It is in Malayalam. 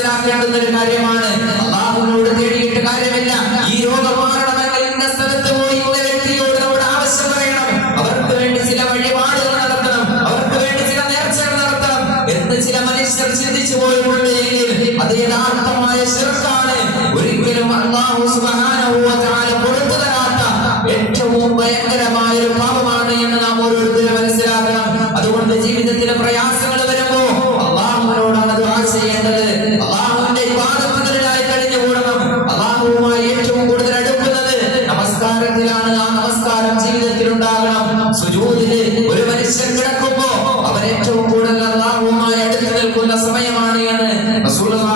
മനസ്സിലാക്കേണ്ടുന്ന ഒരു കാര്യമാണ്. അല്ലാഹുവിനോട് തേടിയിട്ട് കാര്യമില്ല. ഈ രോഗം മാറണമെങ്കിൽ ഇന്ന സ്ഥലത്ത് പോയി ഇന്ന വ്യക്തിയോട് നമ്മുടെ ആവശ്യം പറയണം, അവർക്ക് വേണ്ടി ചില വഴിപാടുകൾ നടത്തണം, അവർക്ക് വേണ്ടി ചില നേർച്ചകൾ നടത്തണം എന്ന് ചില മനുഷ്യർ ചിന്തിച്ചു പോയിട്ടുണ്ട് എങ്കിൽ അത് യഥാർത്ഥമായ ശിർക്കാണ്. ഒരിക്കലും അല്ലാഹു സുബ്ഹാനഹു വ തആല പുറത്തു തരാത്ത ഏറ്റവും ഭയങ്കരമായ ഒരു പാപമാണ് എന്ന് നാം ഓരോരുത്തരും മനസ്സിലാക്കണം. അതുകൊണ്ട് ജീവിതത്തിലെ പ്രയാസങ്ങൾ വരുമ്പോ അല്ലാഹുവിനോടാണ് ദുആ ചെയ്യേണ്ടത്. അല്ലാഹുവിന്റെ ഇബാദത്തുകളിലായി കഴിഞ്ഞുകൂടണം. അല്ലാഹുവുമായി ഏറ്റവും കൂടുതൽ അടുക്കുന്നത് നമസ്കാരത്തിലാണ്. ആ നമസ്കാരം ജീവിതത്തിൽ ഉണ്ടാകണം. സുജൂദില് ഒരു മനുഷ്യൻ കിടക്കുമ്പോ അവൻ ഏറ്റവും കൂടുതൽ അല്ലാഹുവുമായി അടുത്ത് നിൽക്കുന്ന സമയമാണ് എന്ന് റസൂലുള്ളാഹി